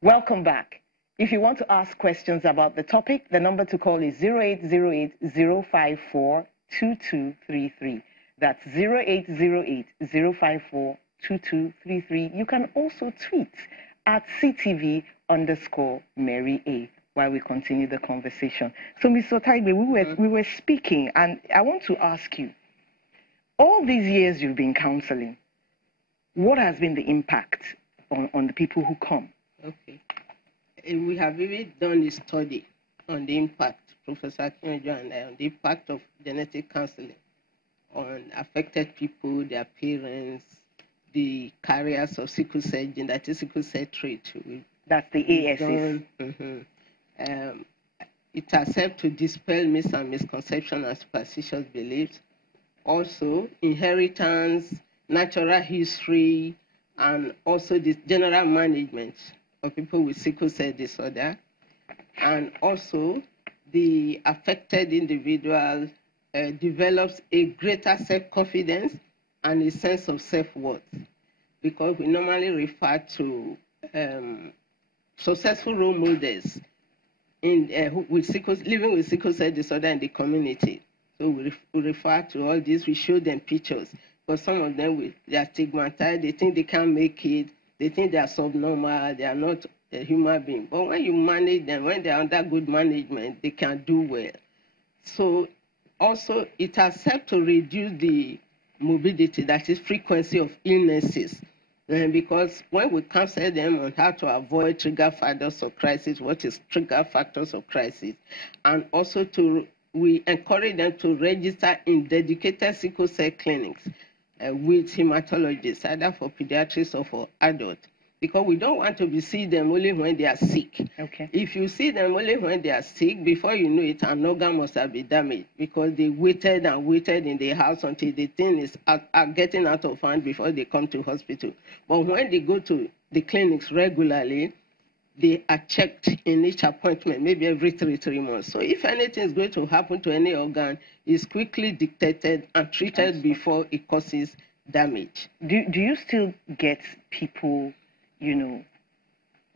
Welcome back. If you want to ask questions about the topic, the number to call is 0808-054-2233. That's 0808-054-2233. You can also tweet at CTV_Mary A while we continue the conversation. So, Mr. Taigbe, we were speaking, and I want to ask you, all these years you've been counseling, what has been the impact on the people who come? Okay. We have even done a study on the impact, Professor Akinjo and I, on the impact of genetic counseling on affected people, their parents, the carriers of sickle cell gene, that is sickle cell trait. That's the ASs. It has helped to dispel myths and misconceptions and superstitious beliefs. Also, inheritance, natural history, and also the general management of people with sickle cell disorder. And also, the affected individual develops a greater self-confidence and a sense of self-worth, because we normally refer to successful role models in living with sickle cell disorder in the community. So we refer to all these, we show them pictures, but some of them, they are stigmatized, they think they can't make it, they think they are subnormal, they are not a human being. But when you manage them, when they are under good management, they can do well. So also, it has helped to reduce the morbidity, that is frequency of illnesses. Because when we counsel them on how to avoid trigger factors of crisis, what is trigger factors of crisis, and also we encourage them to register in dedicated sickle cell clinics with hematologists, either for pediatrics or for adults, because we don't want to be seeing them only when they are sick. Okay. If you see them only when they are sick, before you know it, an organ must have been damaged, because they waited and waited in the house until the thing is getting out of hand before they come to hospital. But when they go to the clinics regularly, they are checked in each appointment, maybe every 3 months. So if anything is going to happen to any organ, it's quickly detected and treated before it causes damage. Do you still get people,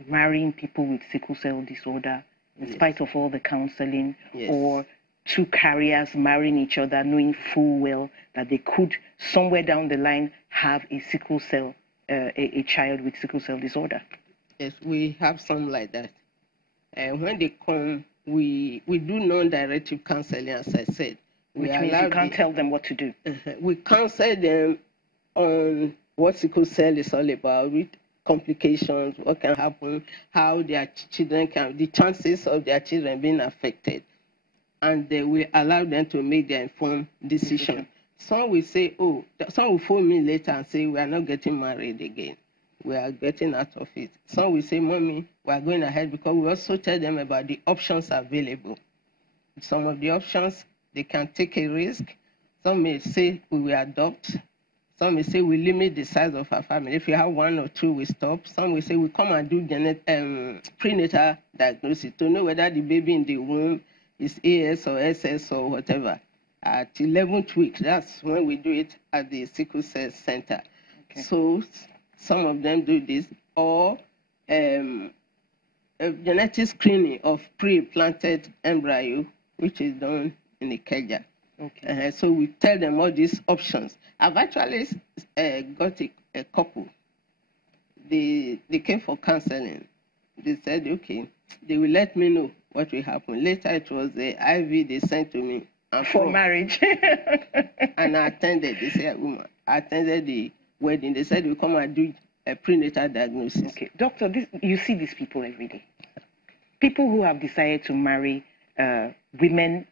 marrying people with sickle cell disorder in spite of all the counseling? Yes. Or two carriers marrying each other, knowing full well that they could somewhere down the line have a sickle cell, a child with sickle cell disorder? Yes, we have some like that. When they come, we do non-directive counseling, as I said. Which means you can't tell them what to do. We counsel them on what sickle cell is all about, with complications, what can happen, how their children the chances of their children being affected. And we allow them to make their informed decision. Some will say, some will phone me later and say, we are not getting married again. We are getting out of it. Some will say, Mommy, we are going ahead, because we also tell them about the options available. Some of the options, they can take a risk. Some may say, we will adopt. Some may say, we limit the size of our family. If you have 1 or 2, we stop. Some will say, we come and do prenatal diagnosis to know whether the baby in the womb is AS or SS or whatever. At 11th week, that's when we do it at the sickle cell center. Okay. So some of them do this, or a genetic screening of pre-planted embryo, which is done in the Kenya. Okay. So we tell them all these options. I've actually got a couple. They came for counseling. They said, okay, they will let me know what will happen. Later, it was the IV they sent to me. For marriage. And I attended. They said, woman, I attended the wedding. They said, we come and do a prenatal diagnosis. Okay, doctor, you see these people every day. People who have decided to marry women,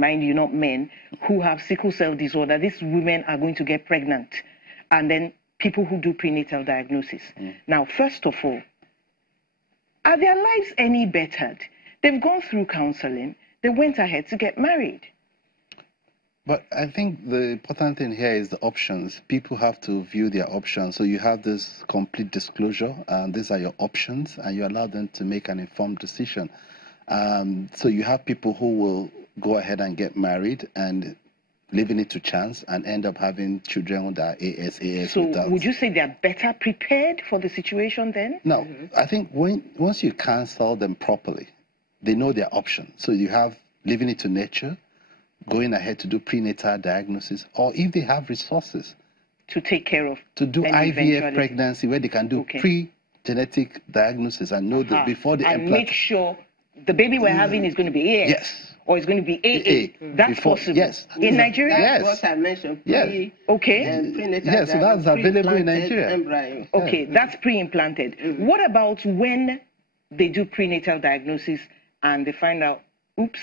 mind you, not men, who have sickle cell disorder. These women are going to get pregnant. And then people who do prenatal diagnosis. Now, first of all, are their lives any bettered? They've gone through counseling. They went ahead to get married. But I think the important thing here is the options. People have to view their options. So you have this complete disclosure, and these are your options, and you allow them to make an informed decision. So you have people who will go ahead and get married, and leaving it to chance and end up having children that are AS So without. would you say they are better prepared for the situation then? No, I think once you counsel them properly, they know their options. So you have leaving it to nature, going ahead to do prenatal diagnosis, or if they have resources to take care of, to do IVF pregnancy, where they can do pre-genetic diagnosis and know that before they and make sure the baby we're having is going to be AS. Yes. Or it's going to be AA. That's possible. Yes. In Nigeria? That's what I mentioned. Okay. Yes, so that's available in Nigeria. Embryo. Okay, that's pre-implanted. What about when they do prenatal diagnosis and they find out, oops,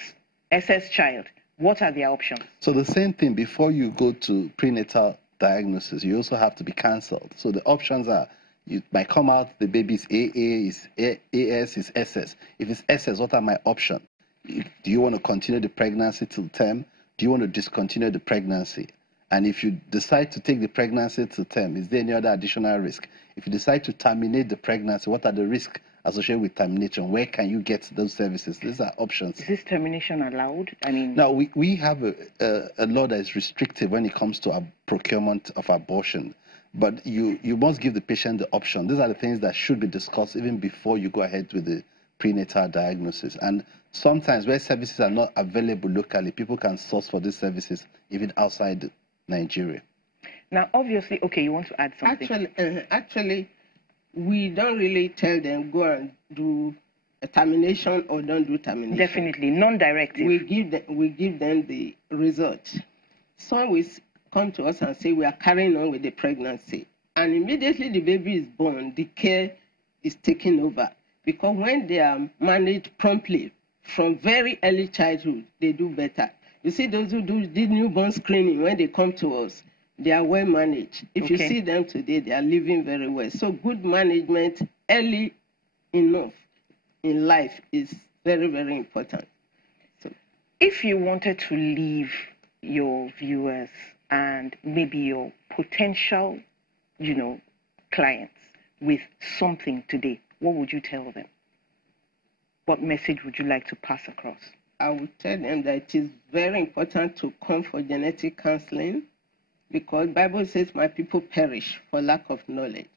SS child? What are their options? So the same thing, before you go to prenatal diagnosis, you also have to be cancelled. So the options are, you might come out, the baby is AA, is AS, is SS. If it's SS, what are my options? Do you want to continue the pregnancy till term? Do you want to discontinue the pregnancy? And if you decide to take the pregnancy to term, is there any other additional risk? If you decide to terminate the pregnancy, what are the risks associated with termination? Where can you get those services? These are options. Is this termination allowed? I mean, now we have a law that is restrictive when it comes to procurement of abortion, but you must give the patient the option. These are the things that should be discussed even before you go ahead with the prenatal diagnosis. And sometimes where services are not available locally, people can source for these services even outside Nigeria. Now, obviously, okay, you want to add something? Actually, we don't really tell them go and do a termination or don't do termination. Definitely, non-directive. We give them the result. Some will come to us and say we are carrying on with the pregnancy, and immediately the baby is born, the care is taken over. Because when they are managed promptly from very early childhood, they do better. You see, those who did newborn screening, when they come to us, they are well managed. If you see them today, they are living very well. So good management early enough in life is very, very important. So, if you wanted to leave your viewers and maybe your potential, clients with something today, what would you tell them? What message would you like to pass across? I would tell them that it is very important to come for genetic counseling, because the Bible says my people perish for lack of knowledge.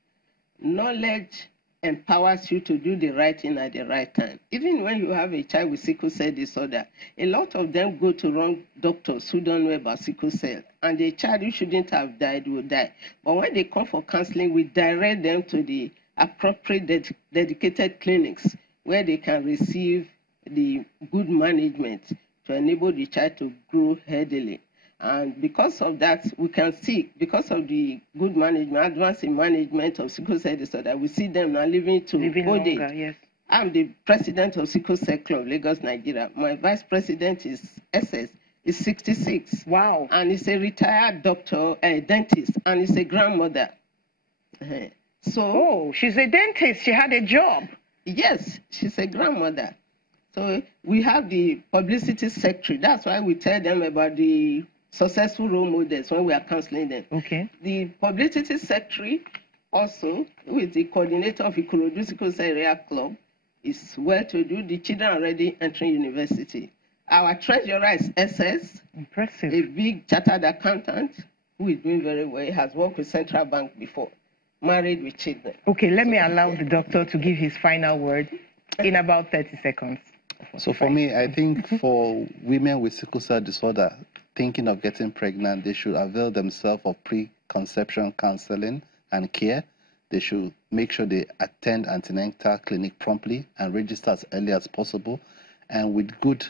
Knowledge empowers you to do the right thing at the right time. Even when you have a child with sickle cell disorder, a lot of them go to wrong doctors who don't know about sickle cell, and the child who shouldn't have died will die. But when they come for counseling, we direct them to the appropriate dedicated clinics where they can receive the good management to enable the child to grow healthily. And because of that, we can see, because of the good management, advance in management of sickle cell disorder, we see them now living old age. Yes. I'm the president of Sickle Cell Club, Lagos, Nigeria. My vice president is SS, is 66. Wow. And he's a retired doctor, a dentist, and he's a grandmother. So, she's a dentist. She had a job. Yes, she's a grandmother. So we have the publicity secretary. That's why we tell them about the successful role models when we are counseling them. Okay. The publicity secretary also, who is the coordinator of Ikorodu Sickle Cell Area Club, is well to do. The children are already entering university. Our treasurer is SS. Impressive. A big chartered accountant who is doing very well. He has worked with Central Bank before. Married with children. Okay, let me allow the doctor to give his final word in about 30 seconds. So for me, I think for women with sickle cell disorder thinking of getting pregnant, they should avail themselves of preconception counseling and care. They should make sure they attend antenatal clinic promptly and register as early as possible. And with good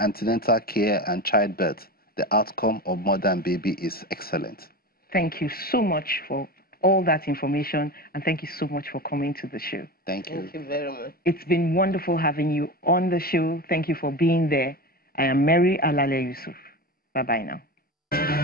antenatal care and childbirth, the outcome of mother and baby is excellent. Thank you so much for all that information, and thank you so much for coming to the show. Thank you. Thank you very much. It's been wonderful having you on the show. Thank you for being there. I am Mary Alale Yusuf. Bye-bye now.